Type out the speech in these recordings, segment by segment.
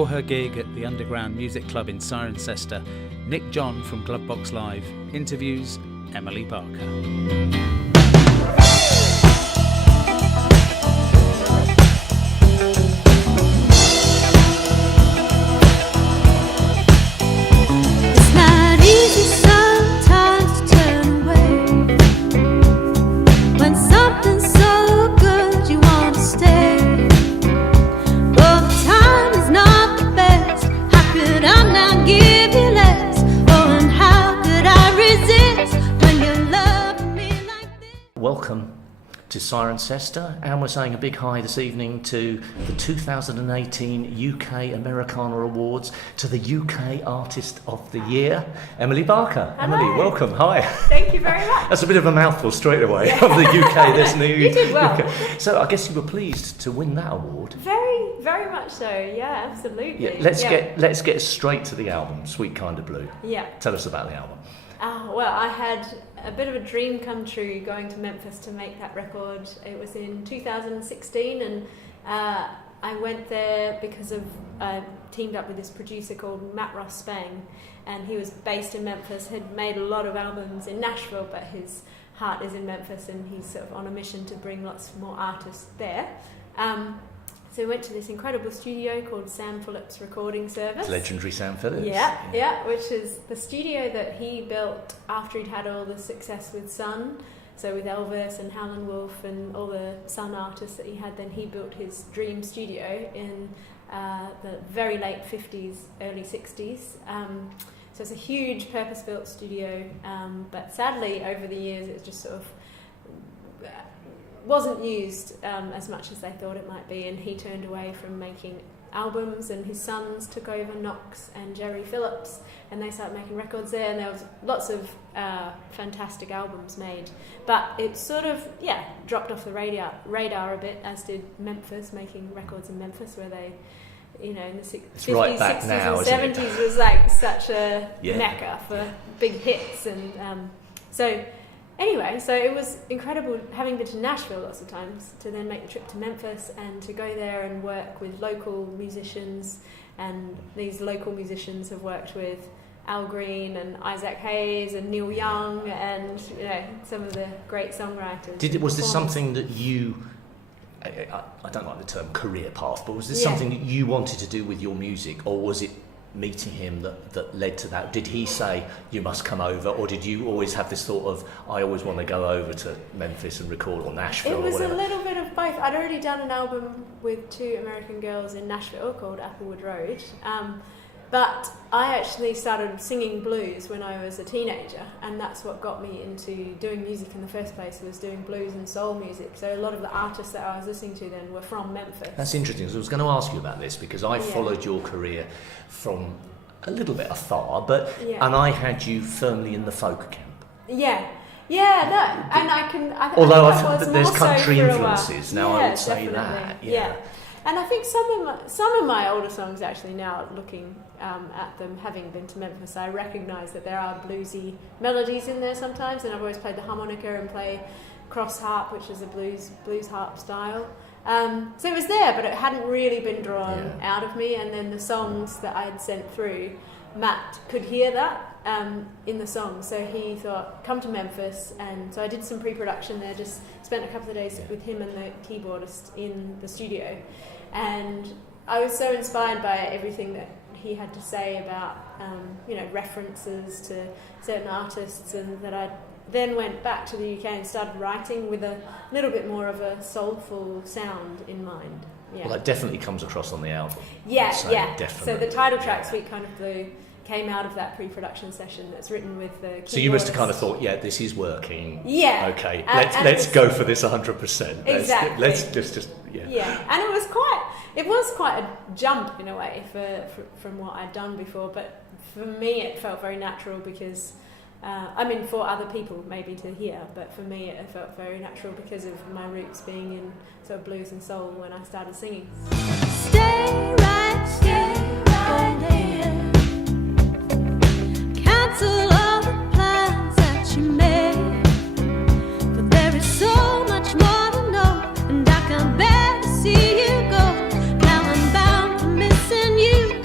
Before her gig at the Underground Music Club in Cirencester, Nick John from Glovebox Live interviews Emily Barker. Welcome to Cirencester, and we're saying a big hi this evening to the 2018 UK Americana Awards, to the UK Artist of the Year, Emily Barker. Hello. Emily, welcome. Hi. Thank you very much. That's a bit of a mouthful straight away of the UK. This new You did well. UK. So I guess you were pleased to win that award. Very, very much so. Yeah, absolutely. Yeah, let's get straight to the album, Sweet Kind of Blue. Yeah. Tell us about the album. Well, I had a bit of a dream come true going to Memphis to make that record. It was in 2016, and I went there because of teamed up with this producer called Matt Ross Spang, and he was based in Memphis, had made a lot of albums in Nashville, but his heart is in Memphis, and he's sort of on a mission to bring lots more artists there. So we went to this incredible studio called Sam Phillips Recording Service. Legendary Sam Phillips. Yeah, which is the studio that he built after he'd had all the success with Sun. So with Elvis and Howlin' Wolf and all the Sun artists that he had, then he built his dream studio in the very late 50s, early 60s. So it's a huge purpose-built studio, but sadly over the years it just sort of wasn't used as much as they thought it might be, and he turned away from making albums, and his sons took over, Knox and Jerry Phillips, and they started making records there, and there was lots of fantastic albums made, but it sort of dropped off the radar a bit, as did Memphis, making records in Memphis, where they, you know, in the 50s, right 60s now, and 70s was like such a mecca for big hits, and anyway, so it was incredible, having been to Nashville lots of times, to then make the trip to Memphis and to go there and work with local musicians. And these local musicians have worked with Al Green and Isaac Hayes and Neil Young and, you know, some of the great songwriters. Was this something that you, I don't like the term career path, but was this something that you wanted to do with your music, or was it meeting him that led to that? Did he say you must come over, or did you always have this thought of I always want to go over to Memphis and record, or Nashville? It was or whatever? a little bit of both. I'd already done an album with two American girls in Nashville called Applewood Road, but I actually started singing blues when I was a teenager, and that's what got me into doing music in the first place, was doing blues and soul music. So a lot of the artists that I was listening to then were from Memphis. That's interesting, because I was going to ask you about this, because I followed your career from a little bit afar, and I had you firmly in the folk camp. Although there's country influences now, I would say definitely. that. And I think some of my older songs, actually, now looking at them, having been to Memphis, I recognise that there are bluesy melodies in there sometimes, and I've always played the harmonica and play cross harp, which is a blues harp style. So it was there, but it hadn't really been drawn out of me. And then the songs that I had sent through, Matt could hear that in the song, so he thought, come to Memphis. And so I did some pre-production there, just spent a couple of days with him and the keyboardist in the studio, and I was so inspired by everything that he had to say about references to certain artists, and that I then went back to the UK and started writing with a little bit more of a soulful sound in mind. Well, that definitely comes across on the album. Definitely. So the title track, Sweet Kind of Blue, came out of that pre-production session that's written with the keyboardist. So you must have kind of thought, this is working. Yeah. Okay, let's go for this 100%. Exactly. Let's just. Yeah, and it was quite a jump in a way from what I'd done before, but for me it felt very natural, because for other people maybe to hear, but for me it felt very natural because of my roots being in sort of blues and soul when I started singing. Stay right here. Cancel all the plans that you made, for there is so much more to know, and I can bear to see you go. Now I'm bound for missing you.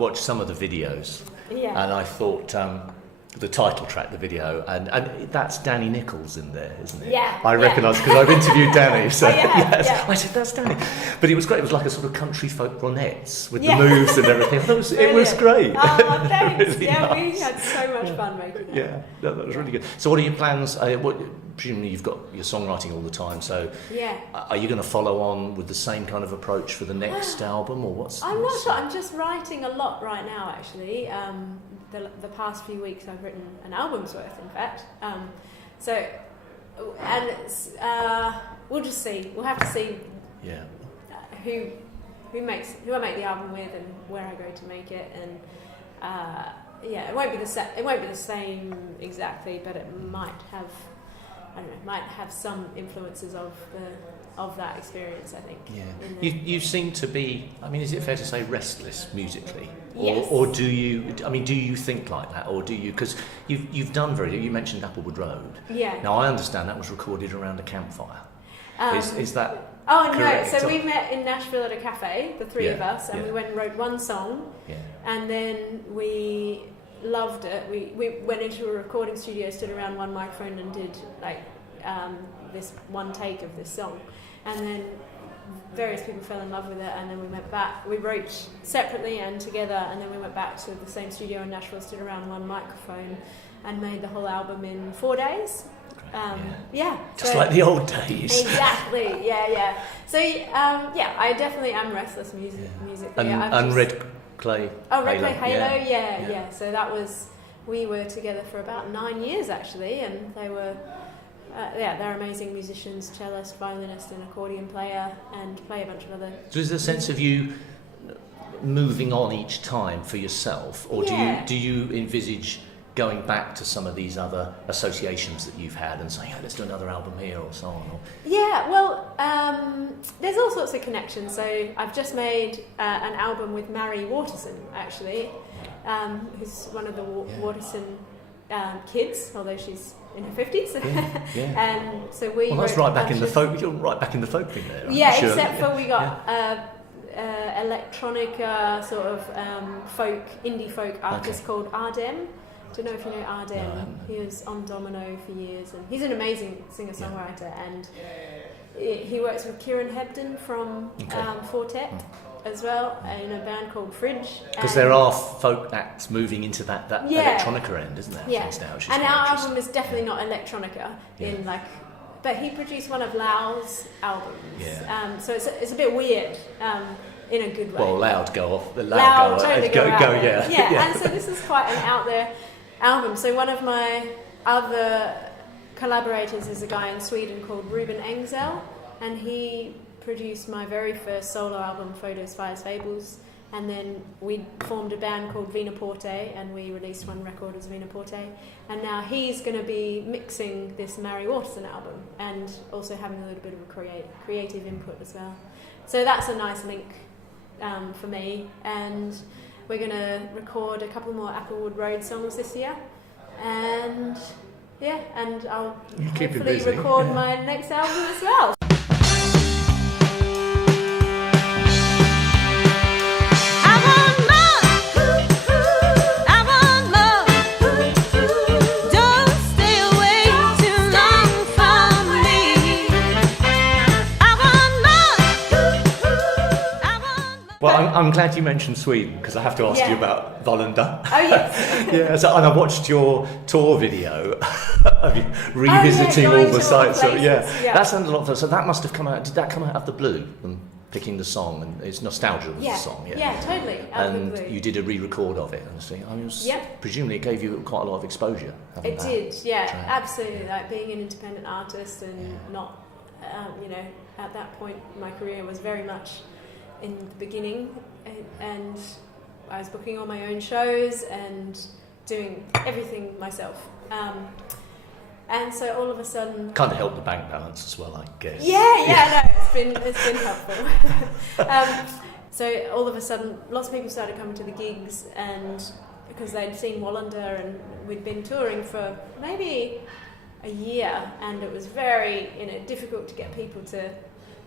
watched some of the videos, Yeah. and I thought the title track, the video, and that's Danny Nichols in there, isn't it? Yeah. I recognise because I've interviewed Danny, so Oh, yeah, yes, yeah. I said that's Danny. But it was great. It was like a sort of country folk ronettes with Yeah. the moves and everything. It was great. Oh, thanks. Really yeah, we nice. had so much fun making it. Yeah, no, that was really good. So, what are your plans? Presumably, you've got your songwriting all the time. So, Yeah. are you going to follow on with the same kind of approach for the next album, or what's? I'm not sure. I'm just writing a lot right now, actually. The past few weeks, I've written an album's worth, in fact. And it's, we'll just see. We'll have to see Yeah. who I make the album with and where I go to make it. And it won't be the same exactly, but it might have. I don't know. Might have some influences of that experience, I think. Yeah. You seem to be. I mean, is it fair to say restless musically, Yes. or do you? I mean, do you think like that, or do you? Because you've done You mentioned Applewood Road. Yeah. Now I understand that was recorded around a campfire. Is that? Oh correct? no! So we met in Nashville at a cafe, the three of us, and we went and wrote one song, and then we loved it. We went into a recording studio, stood around one microphone, and did this one take of this song, and then various people fell in love with it, and then we went back. We wrote separately and together, and then we went back to the same studio in Nashville, stood around one microphone, and made the whole album in 4 days. Just like the old days. Exactly. Yeah. So I definitely am restless musically. And Red Clay. Oh, Red Clay Halo. Yeah. Yeah. So that was. We were together for about 9 years actually, and they were. They're amazing musicians, cellist, violinist, and accordion player, and play a bunch of other. So is there a sense of you moving on each time for yourself, or do you envisage going back to some of these other associations that you've had and saying, let's do another album here or so on? Or... Yeah, well, there's all sorts of connections. So I've just made an album with Mary Waterson, actually, who's one of the Waterson kids, although she's in her 50s. And so we. Well, that's right back in the folk. You're right back in the folk thing there. Sure. Except for we got electronica sort of indie folk artist called Ardem. Don't know if you know Ardem. No, he was on Domino for years, and he's an amazing singer-songwriter. And he works with Kieran Hebden from Fortet as well, in a band called Fridge. Because there are folk acts moving into that electronica end, isn't there? Yeah, Now, and our album is definitely not electronica but he produced one of Lau's albums. Yeah. So it's a bit weird. In a good way. Well, Loud go off. Loud totally go, yeah. And so this is quite an out there album. So one of my other collaborators is a guy in Sweden called Ruben Engzel, and he produced my very first solo album, Photos, Fires, Fables, and then we formed a band called Vina Porte, and we released one record as Vina Porte, and now he's going to be mixing this Mary Waterson album and also having a little bit of a creative input as well. So that's a nice link for me, and we're going to record a couple more Applewood Road songs this year, and I'll hopefully record my next album as well. Well, I'm glad you mentioned Sweden, because I have to ask you about Wallander. Oh, yes. And I watched your tour video of you revisiting all the sites. That sounded a lot of fun. So that must have come out. Did that come out of the blue? And picking the song, and it's nostalgia with the song. Yeah, totally. And you did a re-record of it. Presumably it gave you quite a lot of exposure. It did, absolutely. Like being an independent artist and not, at that point my career was very much in the beginning, and I was booking all my own shows and doing everything myself. And so all of a sudden, kind of helped the bank balance as well, I guess. It's been helpful. So all of a sudden, lots of people started coming to the gigs, and because they'd seen Wallander, and we'd been touring for maybe a year, and it was very difficult to get people to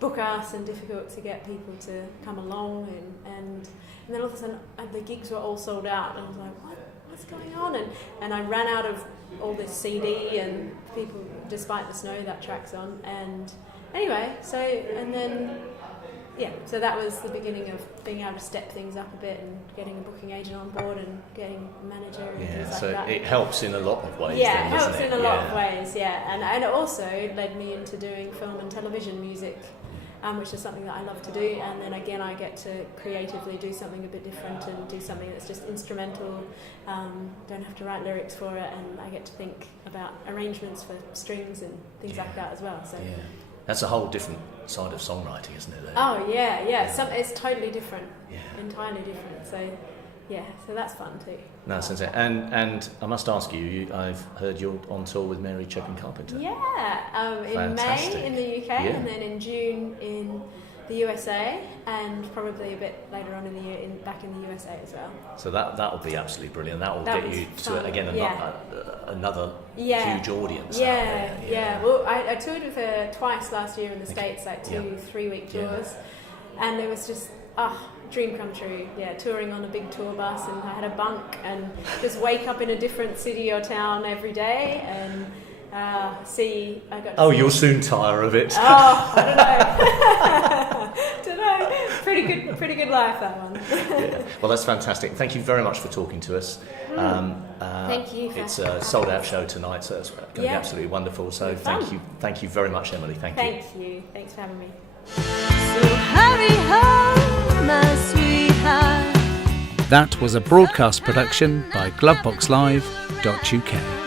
book us and difficult to get people to come along, and then all of a sudden the gigs were all sold out, and I was like, what's going on? And I ran out of all this CD and people, despite the snow, that track's on. And anyway, so that was the beginning of being able to step things up a bit and getting a booking agent on board and getting a manager and things like that. So it helps in a lot of ways. Yeah, then, it helps in a lot of Yeah. ways, yeah. And it also led me into doing film and television music, which is something that I love to do. And then again, I get to creatively do something a bit different and do something that's just instrumental. Don't have to write lyrics for it, and I get to think about arrangements for strings and things like that as well. So. Yeah. That's a whole different side of songwriting, isn't it? Oh yeah. It's totally different. Yeah. Entirely different. So yeah, so that's fun too. No, since and I must ask you, I've heard you're on tour with Mary Chapin Carpenter. Yeah, in Fantastic. May in the UK, and then in June in the USA, and probably a bit later on in the year back in the USA as well. So that'll be absolutely brilliant. That will That get was you fun. to again another huge audience. out there. Well, I toured with her twice last year in the States, like 2 3-week tours, and it was just dream come true. Yeah, touring on a big tour bus, and I had a bunk, and just wake up in a different city or town every day, and see. I got. You'll soon tire of it. I don't know. Pretty good life, that one. Yeah. Well, that's fantastic. Thank you very much for talking to us. Thank you. It's a sold out show tonight, so it's going to be absolutely wonderful. So thank you very much, Emily. Thank you. Thank you. Thanks for having me. So hurry home, my sweetheart. That was a broadcast production by Glovebox Live.uk.